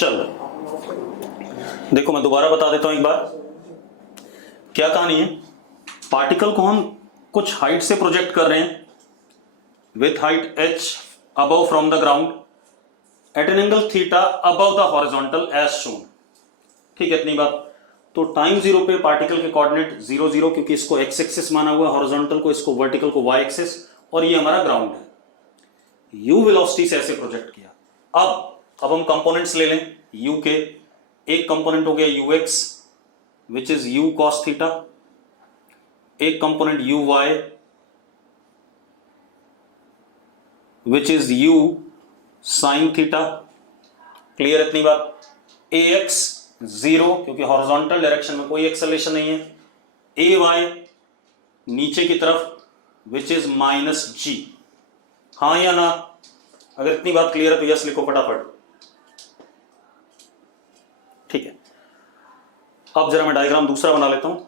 चलो देखो मैं दोबारा बता देता हूं एक बार क्या कहानी है। पार्टिकल को हम कुछ हाइट से प्रोजेक्ट कर रहे हैं with height h above from the ground at an angle theta above the horizontal as shown. ठीक है, इतनी बात। तो टाइम जीरो पे पार्टिकल के कोऑर्डिनेट 0 0 क्योंकि इसको x एक्सिस माना हुआ है, हॉरिजॉन्टल को, इसको वर्टिकल को y एक्सिस, और ये हमारा ग्राउंड है। u वेलोसिटी से ऐसे प्रोजेक्ट किया। अब हम कंपोनेंट्स ले लें u के। एक कंपोनेंट हो गया ux which is u cos theta, एक component uy which is u sin theta. Clear इतनी बात। ax 0 क्योंकि हॉरिजॉन्टल डायरेक्शन में कोई एक्सेलरेशन नहीं है। ay नीचे की तरफ विच इज -g। हाँ या ना? अगर इतनी बात क्लियर है तो यस लिखो फटाफट। ठीक है, अब जरा मैं डायग्राम दूसरा बना लेता हूं।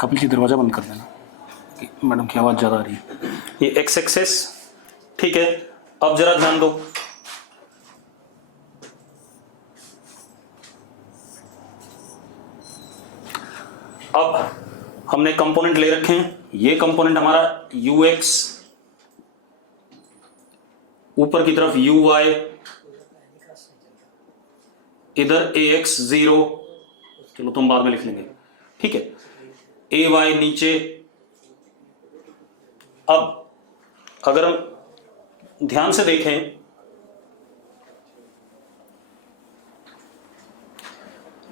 कपिल जी दरवाजा बंद कर देना, मैडम की आवाज ज्यादा आ रही है। ये एक्स एक्सेस। ठीक है, अब जरा ध्यान दो। अब हमने कंपोनेंट ले रखे हैं। ये कंपोनेंट हमारा ux, ऊपर की तरफ uy, इधर ax 0, चलो तुम बाद में लिख लेंगे। ठीक है, ay नीचे। अब अगर हम ध्यान से देखें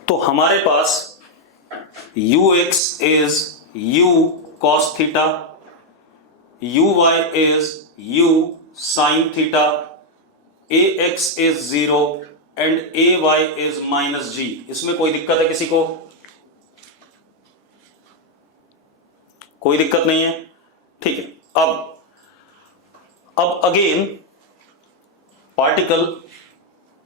तो हमारे पास ux is u cos theta, uy is u sin theta, ax is 0 and ay is -g। इसमें कोई दिक्कत है किसी को? कोई दिक्कत नहीं है। ठीक है, अब अगेन पार्टिकल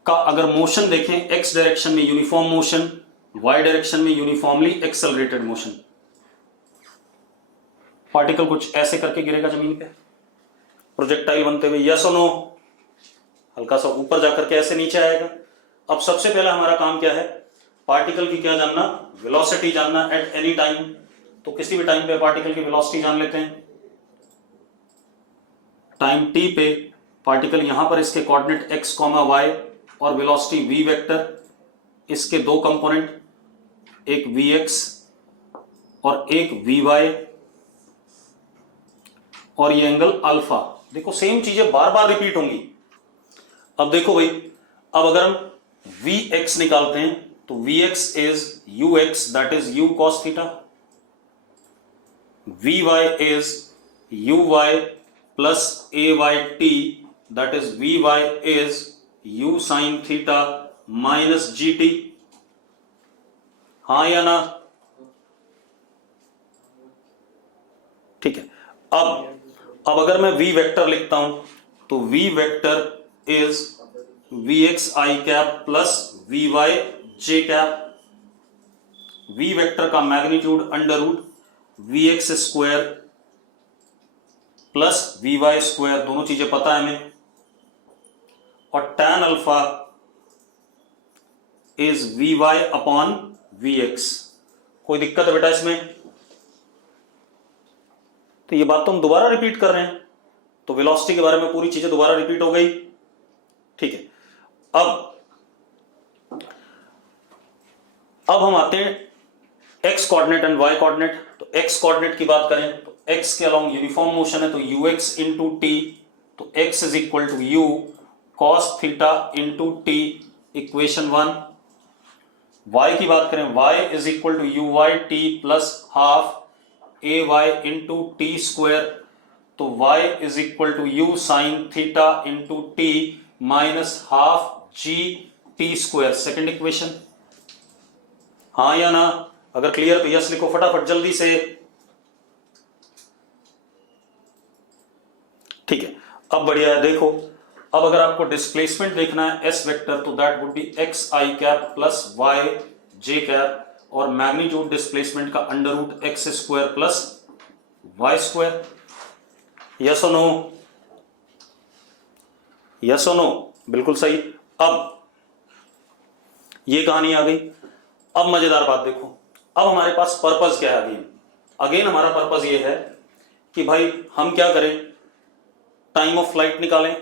का अगर मोशन देखें, एक्स डायरेक्शन में यूनिफॉर्म मोशन, वाई डायरेक्शन में यूनिफॉर्मली एक्सेलरेटेड मोशन। पार्टिकल कुछ ऐसे करके गिरेगा जमीन पे प्रोजेक्टाइल बनते हुए, यस और नो? हल्का सा ऊपर जाकर के ऐसे नीचे आएगा। अब सबसे पहला हमारा काम क्या है? पार्टिकल की क्या जानना? वेलोसिटी जानना एट एनी टाइम। तो किसी भी टाइम पे पार्टिकल की वेलोसिटी जान लेते हैं। टाइम t पे पार्टिकल यहां पर इसके कोऑर्डिनेट x, y और वेलोसिटी v वेक्टर, इसके दो कंपोनेंट, एक vx और एक vy, और ये एंगल अल्फा। देखो सेम चीजें बार बार रिपीट होंगी। अब देखो भाई, अब अगर हम vx निकालते हैं तो vx is ux that is u cos theta, vy is uy plus ayt that is vy is u sin theta minus gt। हाँ या ना? ठीक है, अब अगर मैं v वेक्टर लिखता हूं तो v vector is vx i cap plus vy j cap. v vector का magnitude under root vx square plus vy square, दोनों चीजें पता है हमें, और tan alpha is vy upon vx। कोई दिक्कत है बेटा इसमें? तो ये बात तो हम दोबारा रिपीट कर रहे हैं, तो वेलोसिटी के बारे में पूरी चीजें दोबारा रिपीट हो गई। ठीक है, अब हम आते हैं x coordinate and y coordinate. तो एक्स कोऑर्डिनेट की बात करें तो एक्स के अलोंग यूनिफॉर्म मोशन है, तो ux इंटू टी तो x is equal to u cos theta into t, equation 1। y की बात करें, y is equal to u y t plus half a y into t square, तो y is equal to u sine theta into t minus half g t square, second equation. हाँ या ना? अगर clear तो yes लिखो फटाफट जल्दी से। ठीक है, अब बढ़िया है। देखो, अब अगर आपको डिस्प्लेसमेंट देखना है एस वेक्टर, तो that would be x i cap plus y j cap, और मैग्नीट्यूड डिस्प्लेसमेंट का under root x square plus y square. Yes और नो? यस और नो? बिल्कुल सही। अब ये कहानी आ गई। अब मजेदार बात देखो, अब हमारे पास पर्पस क्या है। अगेन हमारा पर्पस ये है कि भाई हम क्या करें, टाइम ऑफ फ्लाइट निकालें,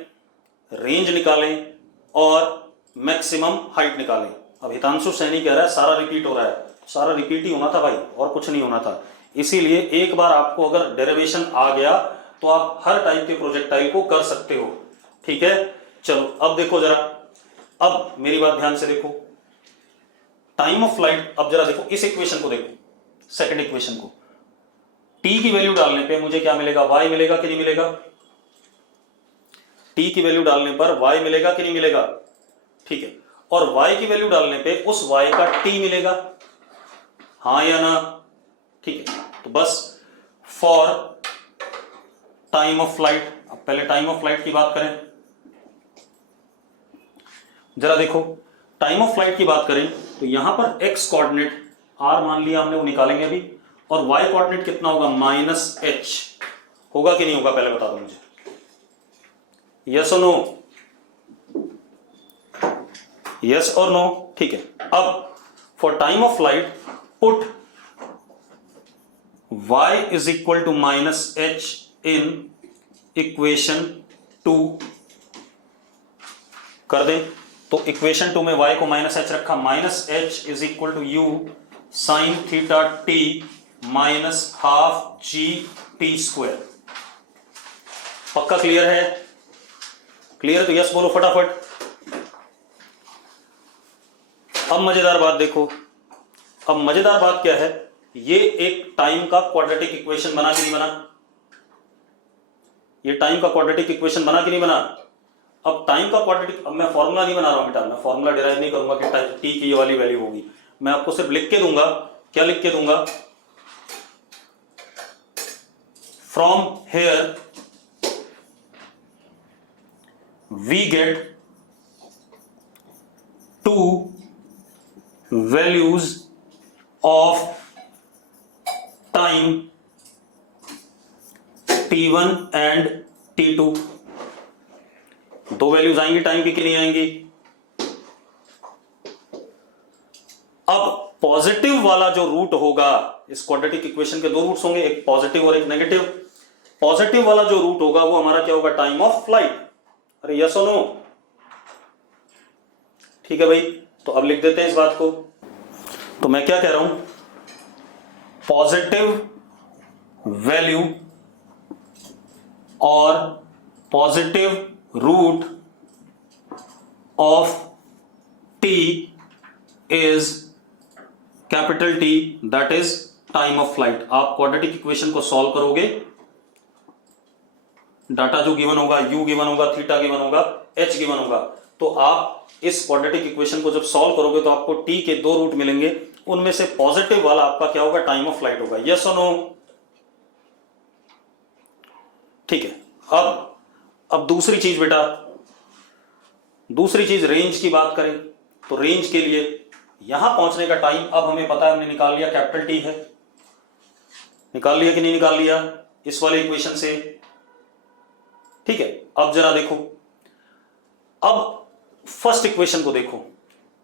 रेंज निकालें और मैक्सिमम हाइट निकालें। अब हितांशु सैनी कह रहा है सारा रिपीट हो रहा है, सारा रिपीट ही होना था भाई, और कुछ नहीं होना था। इसीलिए एक बार आपको अगर डेरिवेशन आ गया तो आप हर टाइप के प्रोजेक्टाइल को कर सकते हो। ठीक है, चलो अब देखो जरा, अब मेरी बात ध्यान से देखो, टाइम ऑफ फ्लाइट। अब जरा देखो इस इक्वेशन को देखो, सेकंड इक्वेशन को, टी की वैल्यू डालने पे मुझे क्या मिलेगा, वाई मिलेगा कि नहीं मिलेगा? टी की वैल्यू डालने पर y मिलेगा कि नहीं मिलेगा? ठीक है, और y की वैल्यू डालने पे उस y का t मिलेगा, हाँ या ना? ठीक है, तो बस फॉर टाइम ऑफ फ्लाइट, अब पहले टाइम ऑफ फ्लाइट की बात करें। जरा देखो, टाइम ऑफ फ्लाइट की बात करें तो यहां पर x कोऑर्डिनेट r मान लिया हमने, वो निकालेंगे अभी, और y कोऑर्डिनेट कितना होगा, माइनस h होगा कि नहीं होगा, पहले बता दो मुझे। यस और नो? यस और नो? ठीक है, अब for time of flight put y is equal to minus h in equation 2 कर दें। तो इक्वेशन 2 में y को माइनस एच रखा, minus h is equal to u sine theta t minus half g t square. पक्का clear है? Clear तो yes बोलो फटाफट। अब मजेदार बात देखो, अब मजेदार बात क्या है, ये एक टाइम का क्वाड्रेटिक इक्वेशन बना कि नहीं बना? ये टाइम का क्वाड्रेटिक इक्वेशन बना कि नहीं बना? अब टाइम का क्वाड्रेटिक, अब मैं फॉर्मूला नहीं बना रहा हूं बेटा, मैं फॉर्मूला डिराइव नहीं करूंगा कि टाइम टी की ये वाली वैल्यू होगी, मैं आपको सिर्फ लिख के दूंगा। क्या लिख के दूंगा? From here we get two values of time t1 and t2। दो वैल्यूज आएंगी टाइम की कि नहीं आएंगी? अब पॉजिटिव वाला जो रूट होगा, इस क्वाड्रेटिक इक्वेशन के दो रूट्स होंगे, एक पॉजिटिव और एक नेगेटिव। पॉजिटिव वाला जो रूट होगा वो हमारा क्या होगा, टाइम ऑफ फ्लाइट। अरे यस और नो? ठीक है भाई, तो अब लिख देते हैं इस बात को। तो मैं क्या कह रहा हूं, पॉजिटिव वैल्यू और positive root of t is capital t, that is time of flight. आप क्वाड्रेटिक इक्वेशन को सॉल्व करोगे, डाटा जो गिवन होगा, u गिवन होगा, थीटा गिवन होगा, h गिवन होगा, तो आप इस क्वाड्रेटिक इक्वेशन को जब सॉल्व करोगे तो आपको t के दो रूट मिलेंगे, उनमें से पॉजिटिव वाला आपका क्या होगा, टाइम ऑफ फ्लाइट होगा। यस और नो? ठीक है, अब दूसरी चीज बेटा, दूसरी चीज रेंज की बात करें तो रेंज के लिए यहां पहुंचने का टाइम अब हमें पता है, हमने निकाल लिया, कैपिटल टी है। निकाल लिया कि नहीं निकाल लिया इस वाले इक्वेशन से? ठीक है, अब जरा देखो, अब फर्स्ट इक्वेशन को देखो,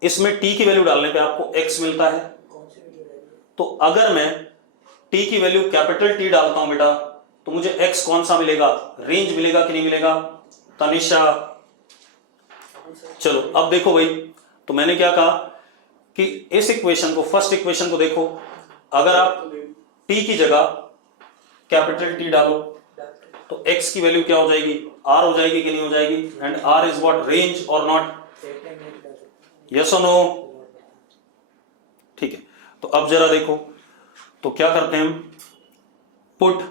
इसमें t की वैल्यू डालने पे आपको x मिलता है। तो अगर मैं t की वैल्यू कैपिटल T डालता हूं बेटा, तो मुझे x कौन सा मिलेगा, रेंज मिलेगा कि नहीं मिलेगा? तनिषा, चलो अब देखो भाई, तो मैंने क्या कहा कि इस इक्वेशन को, फर्स्ट इक्वेशन को देखो, अगर आप t की जगह कैपिटल T डालो तो x की वैल्यू क्या हो जाएगी, r हो जाएगी कि नहीं हो जाएगी, and r is what, range और नॉट, यस और नो, ठीक है। तो अब जरा देखो, तो क्या करते हैं हम, put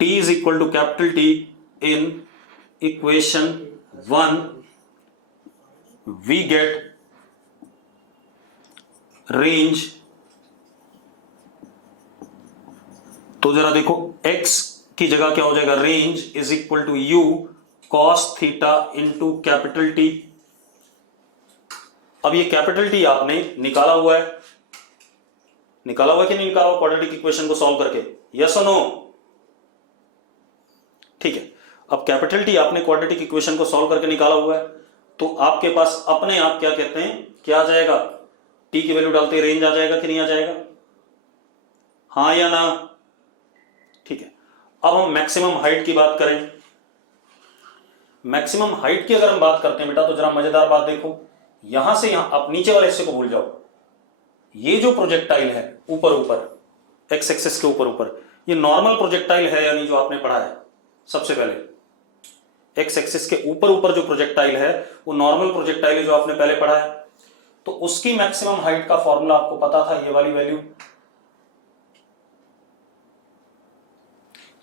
t is equal to capital T in equation 1, we get range. तो जरा देखो, x की जगह क्या हो जाएगा, range is equal to u cos theta into capital T। अब ये कैपिटल T आपने निकाला हुआ है, निकाला हुआ है कि नहीं निकाला हुआ क्वाड्रेटिक इक्वेशन को सॉल्व करके, यस और नो, ठीक है। अब कैपिटल T आपने क्वाड्रेटिक इक्वेशन को सॉल्व करके निकाला हुआ है, तो आपके पास अपने आप क्या कहते हैं, क्या आ जाएगा, T की वैल्यू डालते ही रेंज आ जाएगा कि नहीं आ जाएगा, हाँ या ना, ठीक है। अब हम मैक्सिमम हाइट की बात करें। मैक्सिमम हाइट की अगर हम बात करते हैं बेटा, तो जरा मजेदार बात देखो, यहां से यहां, आप नीचे वाले हिस्से को भूल जाओ, ये जो प्रोजेक्टाइल है ऊपर ऊपर एक्स एक्सिस के ऊपर ऊपर, ये नॉर्मल प्रोजेक्टाइल है या नहीं, जो आपने पढ़ा है सबसे पहले, एक्स एक्सिस के ऊपर ऊपर जो प्रोजेक्टाइल है वो नॉर्मल प्रोजेक्टाइल है जो आपने पहले पढ़ा है। तो उसकी मैक्सिमम हाइट का फॉर्मूला आपको पता था, ये वाली वैल्यू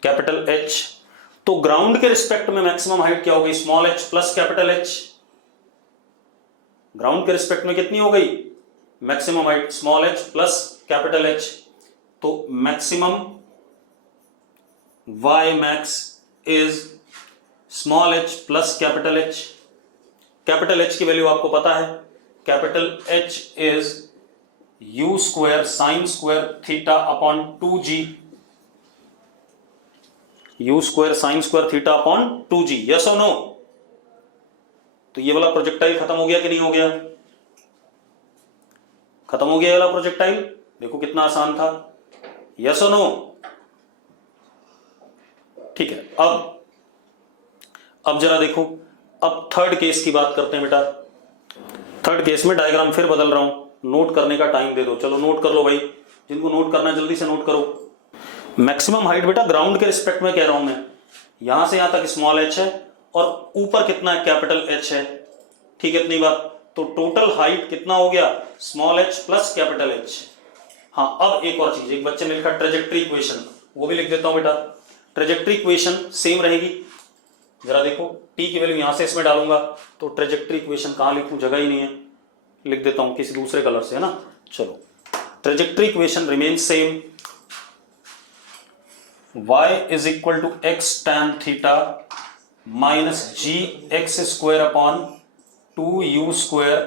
कैपिटल H। तो ग्राउंड के रिस्पेक्ट में मैक्सिमम हाइट क्या हो गई, small h plus capital H। Ground के रिस्पेक्ट में कितनी हो गई maximum height, small h plus capital H। तो maximum y max is small h plus capital H। Capital H की वैल्यू आपको पता है, capital H is u square sine square theta upon 2g, u square sine square theta upon 2g, yes और no. तो ये वाला projectile खत्म हो गया कि नहीं हो गया, खत्म हो गया ये वाला प्रोजेक्टाइल, देखो कितना आसान था, यस और नो, ठीक है। अब जरा देखो, अब थर्ड केस की बात करते हैं बेटा। थर्ड केस में डायग्राम फिर बदल रहा हूं, नोट करने का टाइम दे दो, चलो नोट कर लो भाई, जिनको नोट करना है जल्दी से नोट करो। मैक्सिमम हाइट बेटा ग्राउंड के रिस्पेक्ट में कह रहा हूं मैं, यहां से यहां तक स्मॉल h है और ऊपर कितना है, कैपिटल H है, ठीक है, इतनी बात। तो टोटल हाइट कितना हो गया, small h plus capital H। हाँ, अब एक और चीज, एक बच्चे ने लिखा ट्रेजेक्ट्री इक्वेशन, वो भी लिख देता हूं बेटा। ट्रेजेक्ट्री इक्वेशन सेम रहेगी, जरा देखो, t की वैल्यू यहां से इसमें डालूंगा, तो ट्रेजेक्ट्री इक्वेशन कहां लिखूं, जगह ही नहीं है, लिख देता हूं किसी दूसरे कलर से, है ना। चलो, trajectory equation remain same, y is equal to x tan theta minus g x square upon 2u square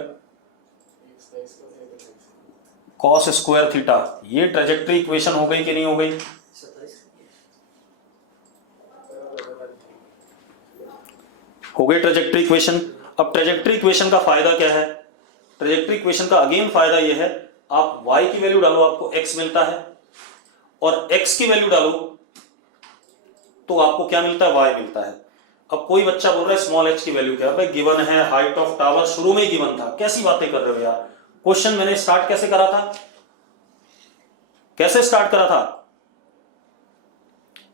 cos square theta. ये ट्रेजेक्ट्री इक्वेशन हो गई कि नहीं हो गई, हो गई ट्रेजेक्ट्री इक्वेशन। अब ट्रेजेक्ट्री इक्वेशन का फायदा क्या है, ट्रेजेक्ट्री इक्वेशन का अगेन फायदा यह है, आप y की वैल्यू डालो आपको x मिलता है, और x की वैल्यू डालो तो आपको क्या मिलता है, y मिलता है। अब कोई बच्चा बोल रहा है स्मॉल h की वैल्यू क्या है, भाई गिवन है, हाइट ऑफ टावर शुरू में ही गिवन था, कैसी बातें कर रहे हो यार। क्वेश्चन मैंने स्टार्ट कैसे करा था, कैसे स्टार्ट करा था,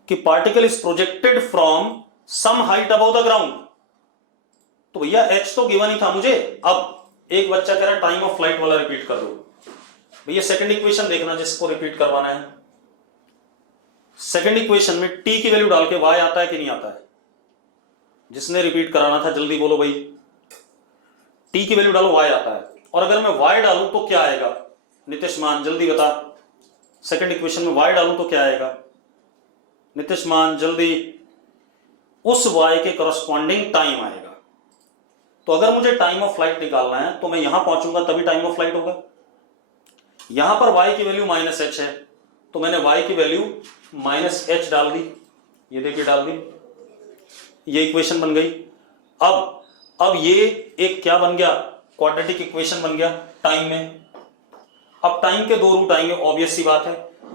कि particle is projected from some height above the ground, तो भैया h तो गिवन ही था मुझे। अब एक बच्चा कह रहा है टाइम ऑफ फ्लाइट वाला रिपीट कर दो, भैया सेकंड इक्वेशन देखना जिसको रिपीट करवाना है। सेकंड इक्वेशन में t की वैल्यू डाल के y आता है कि नहीं आता है, जिसने रिपीट कराना था जल्दी बोलो भाई, t की वैल्यू डालो y आता है, और अगर मैं y डालूं तो क्या आएगा, नितिश मान जल्दी बता, सेकंड इक्वेशन में y डालूं तो क्या आएगा, नितिश मान जल्दी, उस y के करस्पॉन्डिंग टाइम आएगा। तो अगर मुझे टाइम ऑफ फ्लाइट निकालना है तो मैं यहां पहुंचूंगा तभी टाइम ऑफ फ्लाइट होगा। यहां पर y की वैल्यू माइनस h है, तो मैंने y की वैल्यू माइनस h डाल दी, ये देखिए डाल दी, ये इक्वेशन बन गई। अब ये एक क्या बन गया, क्वाड्रेटिक इक्वेशन बन गया टाइम में। अब टाइम के दो रूट आएंगे, ऑब्वियस सी बात है,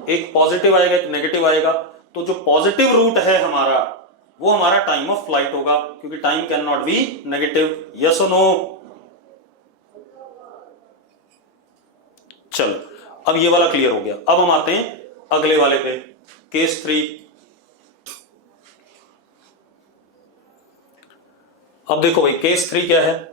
एक पॉजिटिव आएगा एक नेगेटिव आएगा, तो जो पॉजिटिव रूट है हमारा वो हमारा टाइम ऑफ फ्लाइट होगा, क्योंकि time can not be negative, yes और नो। चलो, अब ये वाला क्लियर हो गया। अब हम आते हैं अगले वाले पे, केस 3। अब देखो भाई केस 3 क्या है,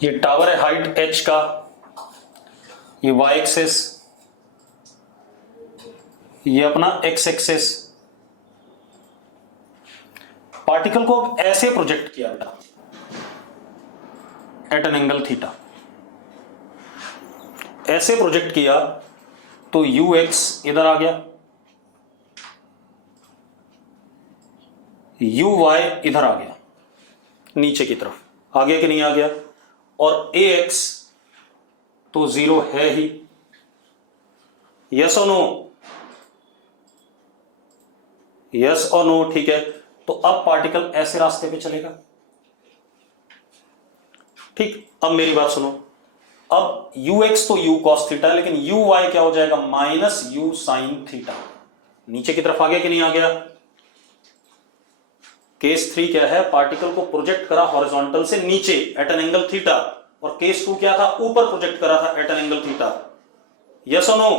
ये टावर है हाइट h का, ये y एक्सेस, ये अपना x एक्सेस। पार्टिकल को अब ऐसे प्रोजेक्ट किया बेटा एट एन एंगल थीटा, ऐसे प्रोजेक्ट किया तो ux इधर आ गया, uy इधर आ गया नीचे की तरफ, आ गया कि नहीं आ गया, और ax तो 0 है ही, यस और नो, यस और नो, ठीक है। तो अब पार्टिकल ऐसे रास्ते पे चलेगा, ठीक। अब मेरी बात सुनो, अब ux तो u cos थीटा, लेकिन uy क्या हो जाएगा, माइनस u sin थीटा, नीचे की तरफ आ गया कि नहीं आ गया। केस 3 क्या है, पार्टिकल को प्रोजेक्ट करा हॉरिजॉन्टल से नीचे एट एन एंगल थीटा, और केस 2 क्या था, ऊपर प्रोजेक्ट करा था at an angle theta, yes और नो।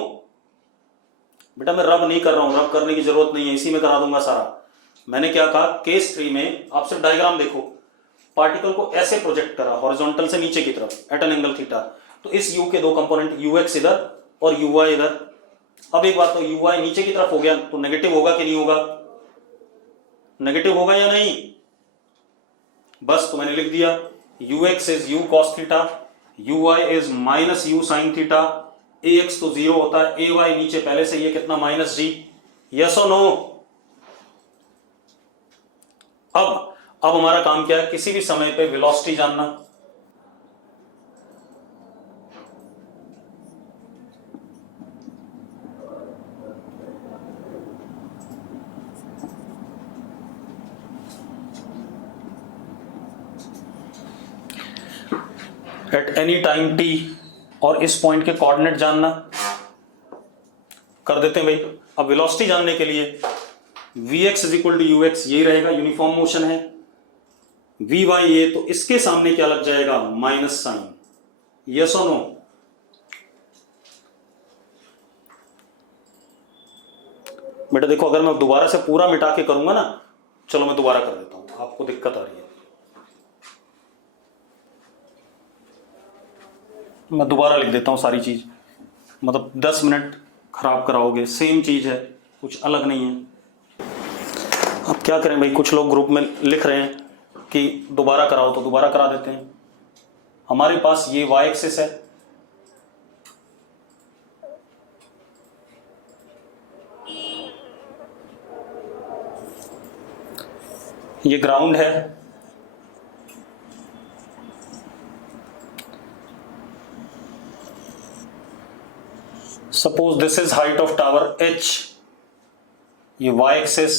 बेटा मैं रब नहीं कर रहा हूं, रब करने की जरूरत नहीं है, इसी में करा दूंगा सारा। मैंने क्या कहा, केस 3 में आप सिर्फ डायग्राम देखो, पार्टिकल को ऐसे प्रोजेक्ट करा हॉरिजॉन्टल से नीचे की तरफ एट एन एंगल थीटा, तो इस u के दो कंपोनेंट ux इधर और uy इधर। अब एक बात, तो uy नीचे की तरफ हो गया तो नेगेटिव होगा कि नहीं होगा, नेगेटिव होगा या नहीं, बस तो मैंने लिख दिया ux is u cos theta, uy is minus u sin theta, ax तो 0 होता है, ay नीचे पहले से ये कितना माइनस g, यस और नो। अब हमारा काम क्या है, किसी भी समय पे वेलोसिटी जानना। एट एनी टाइम t, और इस पॉइंट के कोऑर्डिनेट जानना। कर देते हैं भाई। अब वेलोसिटी जानने के लिए vx is equal to ux, यही रहेगा, यूनिफॉर्म मोशन है। vy ये, तो इसके सामने क्या लग जाएगा, माइनस साइन, यस और नो। बेटा देखो, अगर मैं दोबारा से पूरा मिटा के करूंगा ना, चलो मैं दोबारा कर देता हूं, आपको दिक्कत आ रही है, मैं दोबारा लिख देता हूं सारी चीज, मतलब 10 मिनट खराब कराओगे, सेम चीज है, कुछ अलग नहीं है। अब क्या करें भाई, कुछ लोग ग्रुप में लिख रहे हैं कि दोबारा कराओ, तो दोबारा करा देते हैं। हमारे पास ये y एक्सिस है, ये ग्राउंड है, suppose this is height of tower h, ये y एक्सिस,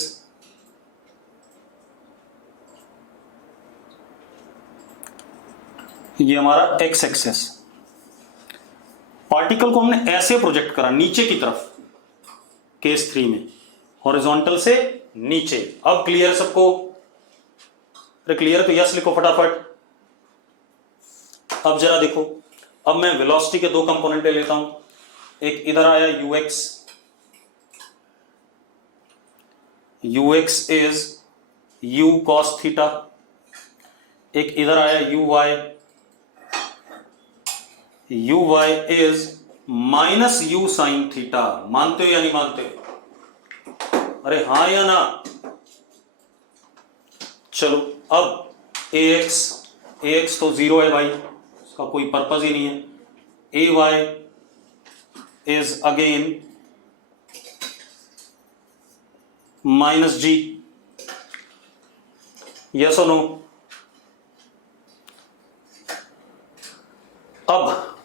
ये हमारा x एक्सिस। पार्टिकल को हमने ऐसे प्रोजेक्ट करा नीचे की तरफ, केस 3 में हॉरिजॉन्टल से नीचे। अब क्लियर सबको, अरे क्लियर तो यस लिखो फटाफट। अब जरा देखो, अब मैं वेलोसिटी के दो कंपोनेंट ले लेता हूं, एक इधर आया ux, ux is u cos theta, एक इधर आया uy is minus u sin theta. मानते हो या नहीं मानते हो, अरे हाँ या ना। चलो अब ax तो 0 है भाई, इसका कोई पर्पज ही नहीं है। ay is again minus g, yes और नो।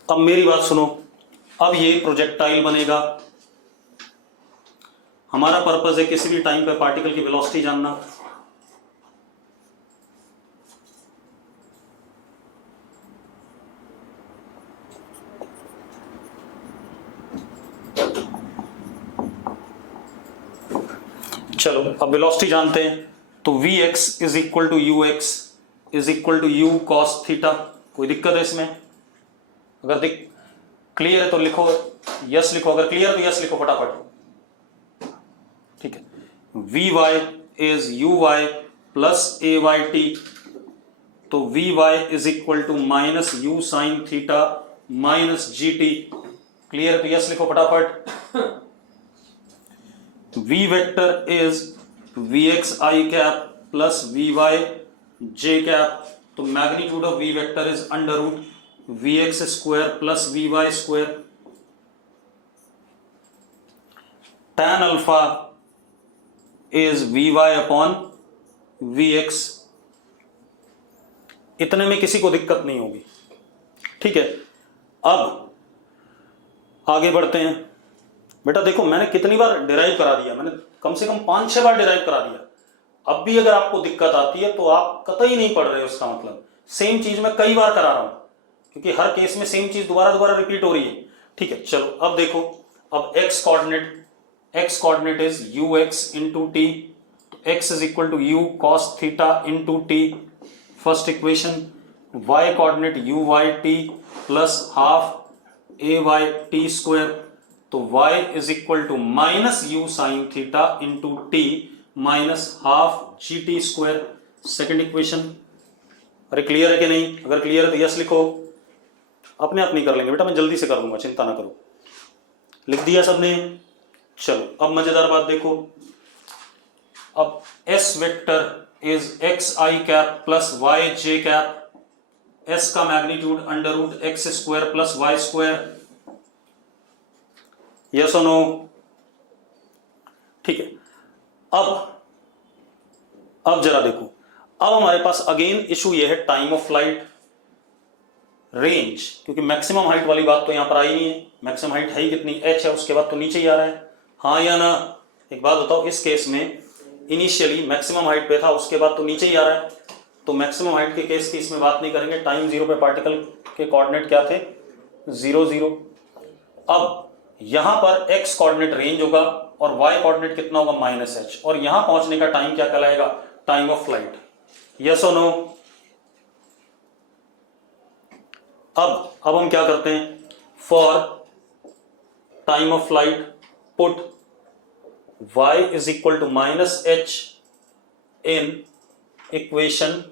अब मेरी बात सुनो, अब ये प्रोजेक्टाइल बनेगा। हमारा पर्पस है किसी भी टाइम पे पार्टिकल की वेलोसिटी जानना। चलो अब वेलोसिटी जानते हैं, तो Vx is equal to Ux is equal to U cos theta. कोई दिक्कत है इसमें? अगर क्लियर है तो लिखो यस लिखो, अगर क्लियर तो यस लिखो फटाफट। ठीक है, Vy is Uy plus AyT, तो Vy is equal to minus U sine theta minus GT। Clear है तो यस लिखो फटाफट। V vector is Vxi cap plus Vy j cap, तो magnitude of V vector is under root Vx square plus Vy square. tan alpha is Vy upon Vx। इतने में किसी को दिक्कत नहीं होगी। ठीक है, अब आगे बढ़ते हैं। बेटा देखो मैंने कितनी बार डिराइव करा दिया, मैंने कम से कम 5-6 बार डिराइव करा दिया। अब भी अगर आपको दिक्कत आती है तो आप कतई नहीं पढ़ रहे हो, उसका मतलब सेम चीज मैं कई बार करा रहा हूं, क्योंकि हर केस में सेम चीज दोबारा दोबारा रिपीट हो रही है। ठीक है, चलो अब देखो, अब x coordinate is ux into t, x is equal to u cos theta into t first equation. y coordinate uyt plus half ayt square, तो y is equal to minus u sine theta into t minus half gt square second equation. अरे clear है कि नहीं? अगर clear है तो yes लिखो। अपने आप नहीं कर लेंगे बेटा, मैं जल्दी से कर दूंगा, चिंता ना करो। लिख दिया सबने? चलो अब मजेदार बात देखो, अब s vector is xi cap plus yj cap, s का magnitude under root x square plus y square. Yes और नो? ठीक है, अब जरा देखो, अब हमारे पास अगेन इशू ये है टाइम ऑफ फ्लाइट, रेंज, क्योंकि मैक्सिमम हाइट वाली बात तो यहां पर आई नहीं है। मैक्सिमम हाइट है ही कितनी? h है, उसके बाद तो नीचे ही आ रहा है, हाँ या ना? एक बात बताओ, इस केस में इनिशियली मैक्सिमम हाइट पे था, उसके बाद तो नीचे ही आ रहा है, तो मैक्सिमम हाइट के केस की इसमें बात नहीं करेंगे। टाइम 0 पे पार्टिकल के कोऑर्डिनेट क्या थे? 0 0। अब यहां पर x कोऑर्डिनेट रेंज होगा और y कोऑर्डिनेट कितना होगा? माइनस h, और यहां पहुंचने का टाइम क्या कहलाएगा? Time of flight. यस और नो? अब हम क्या करते हैं? For time of flight put y is equal to minus h in equation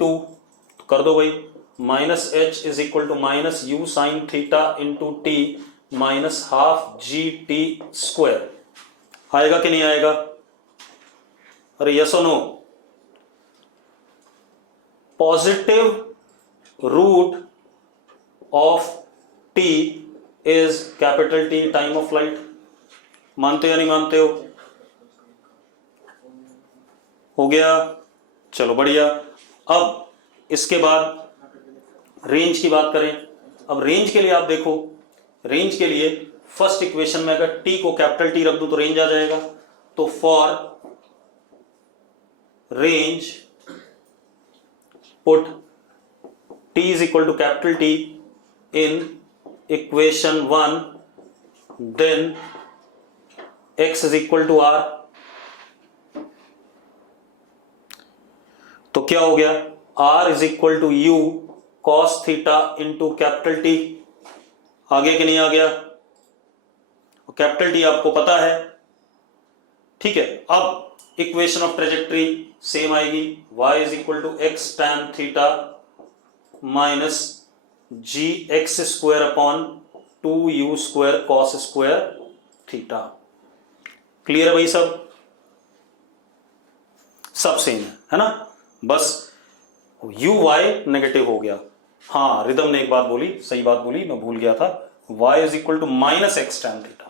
2, कर दो भाई। Minus h is equal to minus u sine theta into t minus half g t square. आएगा कि नहीं आएगा? अरे यस और no? Positive root of t is capital t time of flight. मानते हो या नहीं मानते हो? हो गया, चलो बढ़िया। अब इसके बाद रेंज की बात करें। अब रेंज के लिए आप देखो, रेंज के लिए फर्स्ट इक्वेशन में अगर t को कैपिटल T रख दूं तो रेंज आ जाएगा। तो for range put t is equal to capital T in equation 1, then x is equal to r। तो क्या हो गया? r is equal to u cos theta into capital T। आगे कि नहीं आ गया? कैपिटल टी आपको पता है, ठीक है। अब इक्वेशन ऑफ ट्रेजेक्ट्री सेम आएगी, y is equal to x tan theta minus g x square upon 2u square cos square theta. Clear है भाई? सब सेम है ना? बस uy नेगेटिव हो गया। हाँ, रिदम ने एक बात बोली, सही बात बोली, मैं भूल गया था। y is equal to minus x tan theta,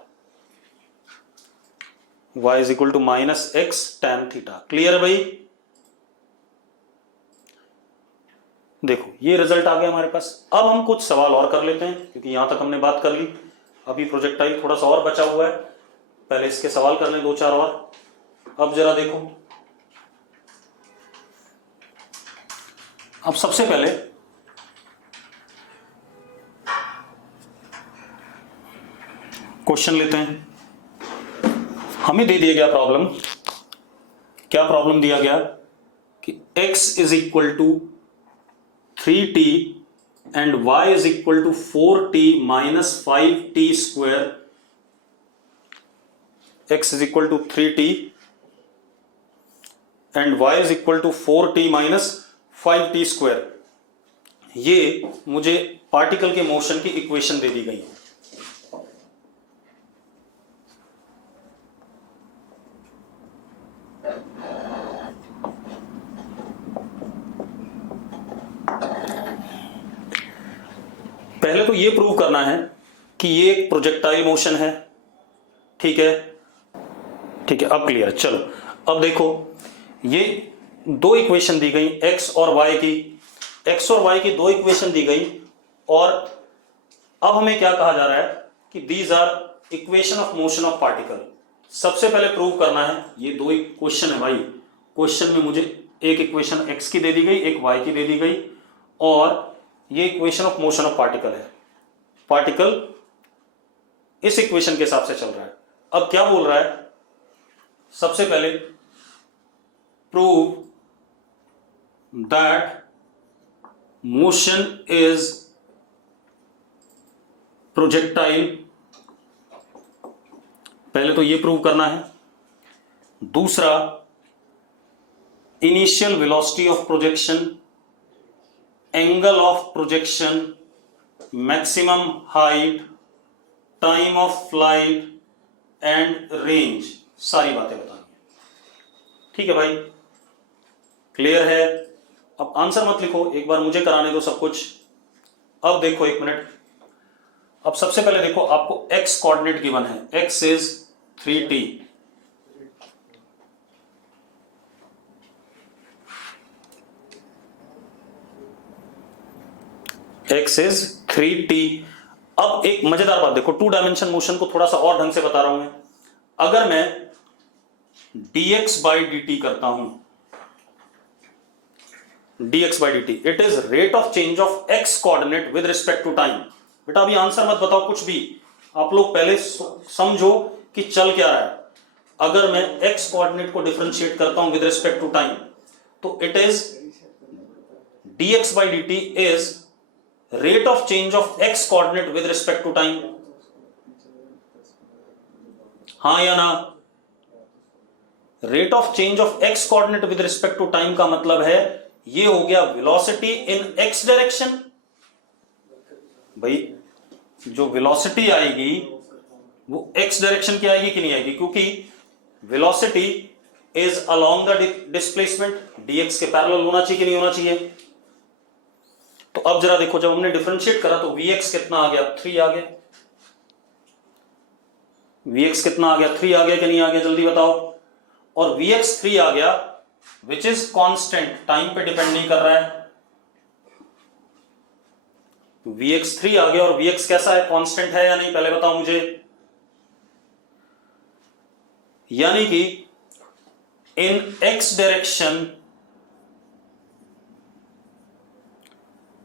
y is equal to minus x tan theta. Clear है भाई? देखो ये रिजल्ट आ गया हमारे पास। अब हम कुछ सवाल और कर लेते हैं, क्योंकि यहां तक हमने बात कर ली। अभी प्रोजेक्टाइल थोड़ा सा और बचा हुआ है, पहले इसके सवाल कर लें 2-4 और। अब जरा देखो, अब सबसे पहले क्वेश्चन लेते हैं। हमें दे दिया गया प्रॉब्लम क्या प्रॉब्लम दिया गया कि x is equal to 3t and y is equal to 4t minus 5t square, x is equal to 3t and y is equal to 4t minus 5t square. ये मुझे पार्टिकल के motion की equation दे दी गई है। पहले तो ये prove करना है कि ये एक प्रोजेक्टाइल मोशन है, ठीक है, ठीक है, अब क्लियर। चलो अब देखो, ये दो इक्वेशन दी गई x और y की, x और y की दो इक्वेशन दी गई, और अब हमें क्या कहा जा रहा है कि these are equation of motion of particle. सबसे पहले प्रूव करना है, ये दो क्वेश्चन है भाई, क्वेश्चन में मुझे एक इक्वेशन x की दे दी गई, एक y की दे दी गई, और ये equation of motion of particle है। पार्टिकल इस इक्वेशन के हिसाब से चल रहा है। अब क्या बोल रहा है, सबसे पहले prove that motion is projectile, पहले तो ये प्रूव करना है। दूसरा, initial velocity of projection, angle of projection, maximum height, time of flight and range, सारी बातें बतानी है। ठीक है भाई, क्लियर है। अब आंसर मत लिखो, एक बार मुझे कराने दो सब कुछ। अब देखो एक मिनट, अब सबसे पहले देखो, आपको x कोऑर्डिनेट गिवन है, x is 3t, x is 3t। अब एक मजेदार बात देखो, टू डायमेंशन मोशन को थोड़ा सा और ढंग से बता रहा हूं मैं। अगर मैं dx by dt करता हूं, dx by dt, it is rate of change of x coordinate with respect to time. बेटा अभी आंसर मत बताओ कुछ भी, आप लोग पहले समझो कि चल क्या रहा है। अगर मैं x कोऑर्डिनेट को डिफरेंशिएट करता हूं विद रिस्पेक्ट टू टाइम, तो it is dx by dt is rate of change of x coordinate with respect to time। हाँ या ना? rate of change of x coordinate with respect to time का मतलब है ये हो गया velocity in x direction। भाई जो velocity आएगी वो x direction की आएगी कि नहीं आएगी, क्योंकि velocity is along the displacement, dx के पैरेलल होना चाहिए कि नहीं होना चाहिए। तो अब जरा देखो, जब हमने डिफरेंशिएट करा तो Vx कितना आ गया, 3 आ गया। Vx कितना आ गया, 3 आ गया कि नहीं आ गया, जल्दी बताओ। और Vx 3 आ गया, विच इज कांस्टेंट, टाइम पे डिपेंड नहीं कर रहा है। Vx 3 आ गया, और Vx कैसा है, कांस्टेंट है या नहीं, पहले बताओ मुझे। यानी कि इन x direction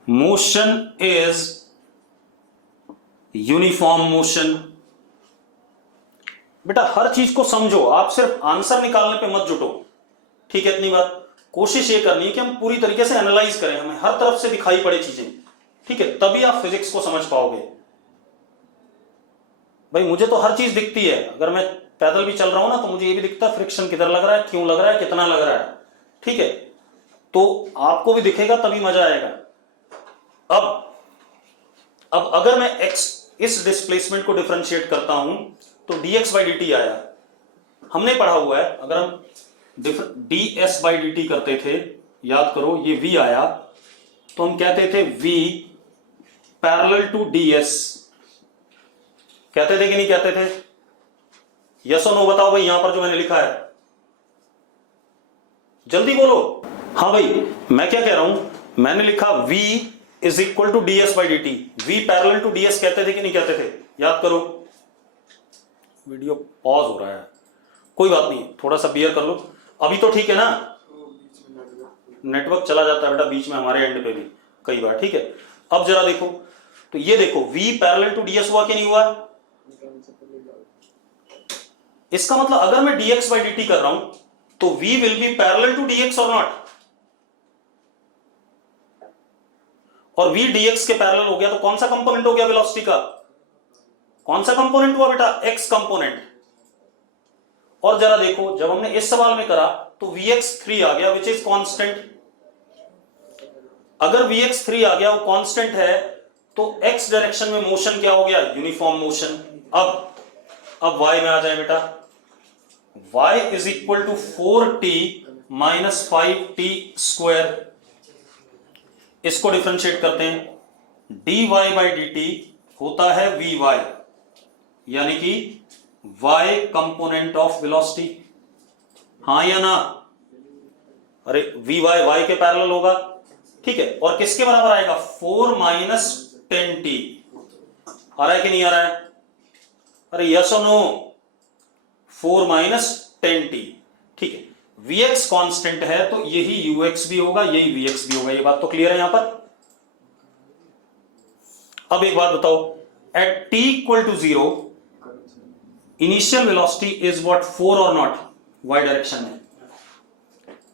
motion is uniform motion. बेटा हर चीज को समझो, आप सिर्फ आंसर निकालने पे मत जुटो, ठीक है। इतनी बात कोशिश ये करनी है कि हम पूरी तरीके से एनालाइज करें, हमें हर तरफ से दिखाई पड़े चीजें, ठीक है, तभी आप फिजिक्स को समझ पाओगे। भाई मुझे तो हर चीज दिखती है, अगर मैं पैदल भी चल रहा हूं ना तो मुझे ये भी दिखता है फ्रिक्शन किधर लग रहा है, क्यों लग रहा है, कितना लग रहा है, ठीक है। तो आपको भी दिखेगा, तभी मजा आएगा। अब अगर मैं x इस डिस्प्लेसमेंट को डिफरेंशिएट करता हूं तो dx by dt आया। हमने पढ़ा हुआ है, अगर हम ds by dt करते थे, याद करो ये v आया, तो हम कहते थे v पैरेलल टू ds, कहते थे कि नहीं कहते थे? यस और नो बताओ भाई, यहां पर जो मैंने लिखा है, जल्दी बोलो। हाँ भाई, मैं क्या कह रहा हूं, मैंने लिखा v is equal to ds by dt, v parallel to ds कहते थे कि नहीं कहते थे, याद करो। वीडियो पॉज हो रहा है, कोई बात नहीं, थोड़ा सा बियर कर लो। अभी तो ठीक है ना, नेटवर्क चला जाता है बेटा बीच में, हमारे एंड पे भी कई बार, ठीक है। अब जरा देखो, तो ये देखो v पैरेलल टू ds हुआ कि नहीं हुआ? इसका मतलब अगर मैं dx by dt कर रहा हूं तो v will be parallel to dx और नॉट, और v dx के पैरेलल हो गया तो कौन सा कंपोनेंट हो गया वेलोसिटी का, कौन सा कंपोनेंट हुआ बेटा, x कंपोनेंट। और जरा देखो जब हमने इस सवाल में करा तो vx3 आ गया विच इज कांस्टेंट। अगर vx3 आ गया वो कांस्टेंट है तो x डायरेक्शन में मोशन क्या हो गया, यूनिफॉर्म मोशन। अब y में आ जाए बेटा, y is equal to 4t minus 5t square, इसको डिफरेंशिएट करते हैं, dy बाई dt होता है vy, यानी कि y कंपोनेंट ऑफ वेलोसिटी, हाँ या ना, अरे vy y के पैरेलल होगा, ठीक है, और किसके बराबर आएगा, 4 माइनस 10t, आ रहा है कि नहीं आ रहा है, अरे यस और नो, 4 माइनस 10t, ठीक है, vx कांस्टेंट है तो यही ux भी होगा, यही vx भी होगा, ये बात तो क्लियर है यहां पर। अब एक बात बताओ, at t equal to 0 initial velocity is what, 4 और नॉट, y डायरेक्शन में,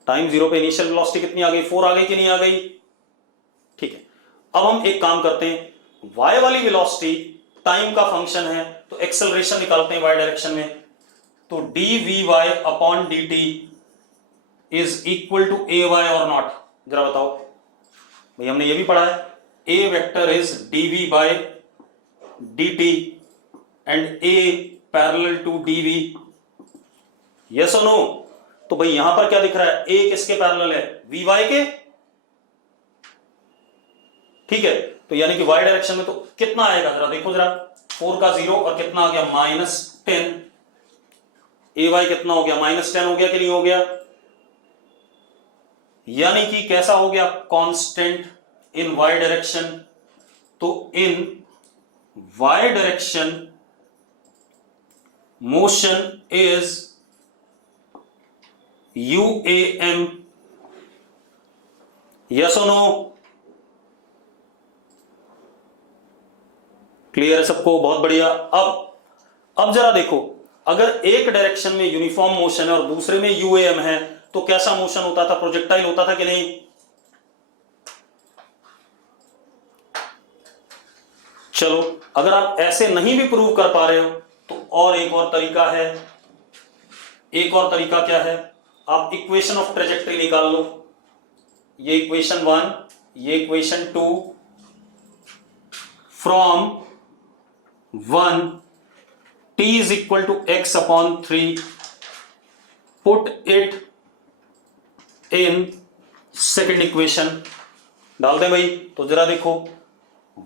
टाइम 0 पे इनिशियल वेलोसिटी कितनी आ गई, 4 आ गई कि नहीं आ गई, ठीक है। अब हम एक काम करते हैं, y वाली वेलोसिटी टाइम का फंक्शन है तो एक्सेलरेशन निकालते हैं y डायरेक्शन में, तो dvy upon dt is equal to ay और नॉट, जरा बताओ भाई, हमने ये भी पढ़ा है, a vector is dv by dt and a parallel to dv, yes और नो। तो भाई यहां पर क्या दिख रहा है, a किसके पैरेलल है, vy के, ठीक है, तो यानी कि y डायरेक्शन में तो कितना आएगा, जरा देखो जरा, 4 का 0 और कितना आ गया, माइनस 10, ay कितना हो गया, माइनस 10 हो गया कि नहीं हो गया, यानी कि कैसा हो गया, कांस्टेंट इन y डायरेक्शन, तो इन y direction motion is uam, yes और नो, क्लियर है सबको, बहुत बढ़िया। अब जरा देखो, अगर एक डायरेक्शन में यूनिफॉर्म मोशन है और दूसरे में यूएएम है तो कैसा मोशन होता था, प्रोजेक्टाइल होता था कि नहीं, चलो अगर आप ऐसे नहीं भी प्रूव कर पा रहे हो तो और एक और तरीका है, एक और तरीका क्या है, आप इक्वेशन ऑफ ट्रेजेक्टरी निकाल लो, ये इक्वेशन 1, ये equation 2, from 1 t is equal to x upon 3, put it in second equation, डाल दें भाई, तो जरा देखो,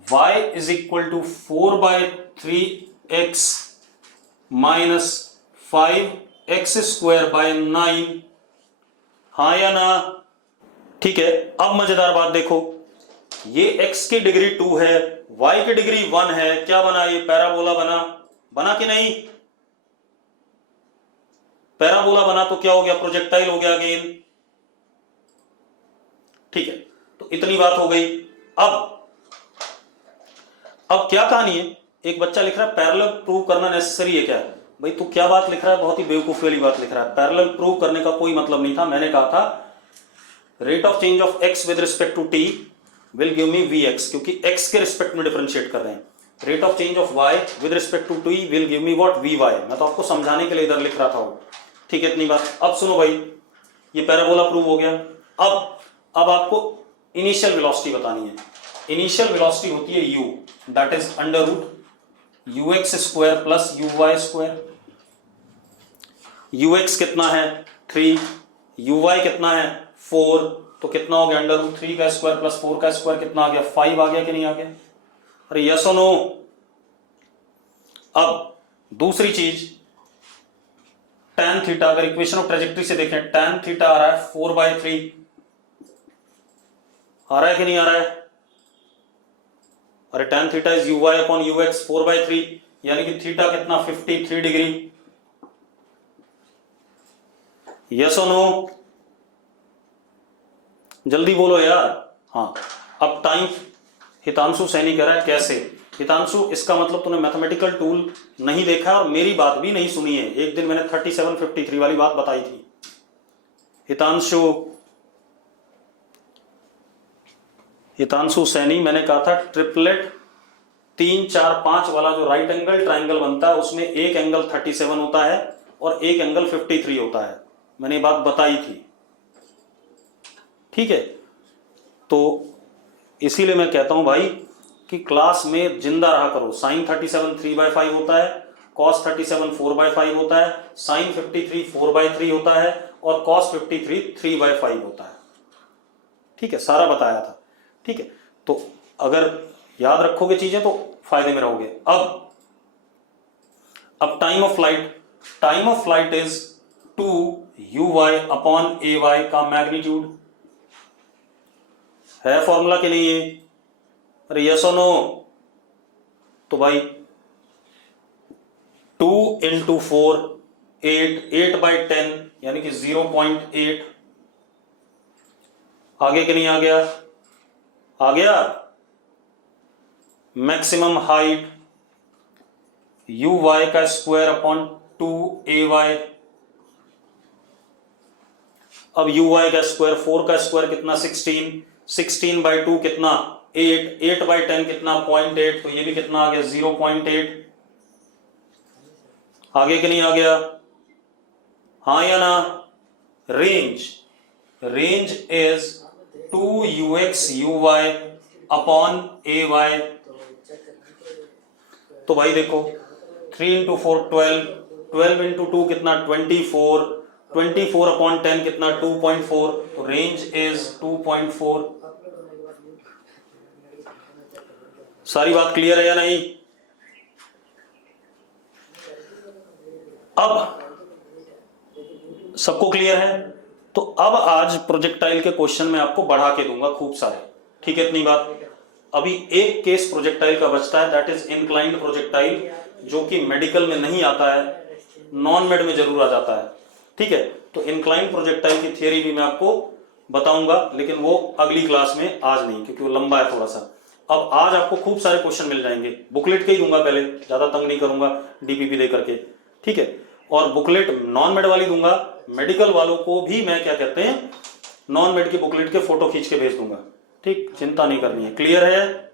y is equal to 4 by 3x minus 5x square by 9, हाँ या ना, ठीक है। अब मजेदार बात देखो, ये x की डिग्री 2 है, y की डिग्री 1 है, क्या बना, ये पैराबोला बना कि नहीं, पैराबोला बना तो क्या हो गया, प्रोजेक्टाइल हो गया अगेन, ठीक है, तो इतनी बात हो गई। अब क्या कहानी है, एक बच्चा लिख रहा है पैरेलल प्रूव करना नेसेसरी है क्या, भाई तू क्या बात लिख रहा है, बहुत ही बेवकूफी वाली बात लिख रहा है, पैरेलल प्रूव करने का कोई मतलब नहीं था, मैंने कहा था rate of change of x with respect to t will give me vx, क्योंकि x के रिस्पेक्ट में डिफरेंशिएट कर रहे हैं, rate of change of y with respect to t will give me what, vy, मैं तो आपको समझाने के लिए इधर लिख रहा था वो, ठीक है, इतनी बात। अब सुनो भाई, ये पैराबोला प्रूव हो गया, अब आपको इनिशियल वेलोसिटी बतानी है, इनिशियल वेलोसिटी होती है u, that is under root ux square plus uy square, ux कितना है 3, uy कितना है 4, तो कितना हो गया, अंडर रूट 3 का स्क्वायर प्लस 4 का स्क्वायर कितना आ गया, 5 आ गया कि नहीं आ गया, अरे यस और नो। अब दूसरी चीज, tan थीटा, अगर इक्वेशन ऑफ ट्रेजेक्टरी से देखें, tan थीटा आ रहा है 4/3, आ रहा है कि नहीं आ रहा है, अरे tan theta is uy upon ux 4/3, यानी कि थीटा कितना 53 डिग्री, यस और नो, जल्दी बोलो यार, हाँ। अब टाइम हितांशु सैनी कह रहा है कैसे, हितांशु इसका मतलब तूने मैथमेटिकल टूल नहीं देखा और मेरी बात भी नहीं सुनी है, एक दिन मैंने 3753 वाली बात बताई थी, हितांशु सैनी, मैंने कहा था ट्रिपलेट 3 4 5 वाला जो राइट एंगल ट्राइंगल बनता है उसमें एक एंगल 37 होता है और एक एंगल 53 होता है, मैंने ये बात बताई थी। ठीक है, तो इसीलिए मैं कहता हूं भाई कि क्लास में जिंदा रहा करो। साइन 37 3/5 होता है, कॉस 37 4/5 होता है, साइन 53 4/3 होता है और कॉस 53 3/5 होता है। ठीक है, सारा बताया था। ठीक है, तो अगर याद रखोगे चीजें तो फायदे में रहोगे। अब time of flight is 2uy upon ay का मैग्नीट्यूड है फॉर्मूला के लिए। अरे यस और नो? तो भाई 2 × 4 8/10 यानी कि 0.8। आगे कि नहीं आ गया? आ गया। मैक्सिमम हाइट uy का स्क्वायर अपॉन 2ay। अब uy का स्क्वायर 4 का स्क्वायर कितना 16/2 कितना 8/10 कितना 0.8, तो ये भी कितना आ गया 0.8। आगे कि नहीं आ गया? हाँ या ना? Range is 2ux uy upon ay। तो भाई देखो 3 × 4 12 × 2 कितना 24 अपॉन 10 कितना 2.4, तो रेंज इज 2.4। सारी बात क्लियर है या नहीं? अब सबको क्लियर है? तो अब आज प्रोजेक्टाइल के क्वेश्चन में आपको बढ़ा के दूंगा खूब सारे। ठीक है, इतनी बात। अभी एक केस प्रोजेक्टाइल का बचता है, दैट इज इंक्लाइंड प्रोजेक्टाइल, जो कि मेडिकल में नहीं आता है, नॉन मेड में जरूर आ जाता है। ठीक है, तो इंक्लाइंड प्रोजेक्टाइल की थियरी भी मैं आपको बताऊंगा, लेकिन वो अगली क्लास में, आज नहीं, क्योंकि वो लंबा है थोड़ा सा। अब आज आपको खूब सारे क्वेश्चन मिल जाएंगे, बुकलेट के ही दूंगा पहले, ज्यादा तंग नहीं करूंगा डीपीपी दे करके। ठीक है, और बुकलेट नॉन मेड वाली दूंगा, मेडिकल वालों को भी मैं क्या कहते हैं नॉन मेड की बुकलेट के फोटो खींच के भेज दूंगा। ठीक, चिंता नहीं करनी है। क्लियर है?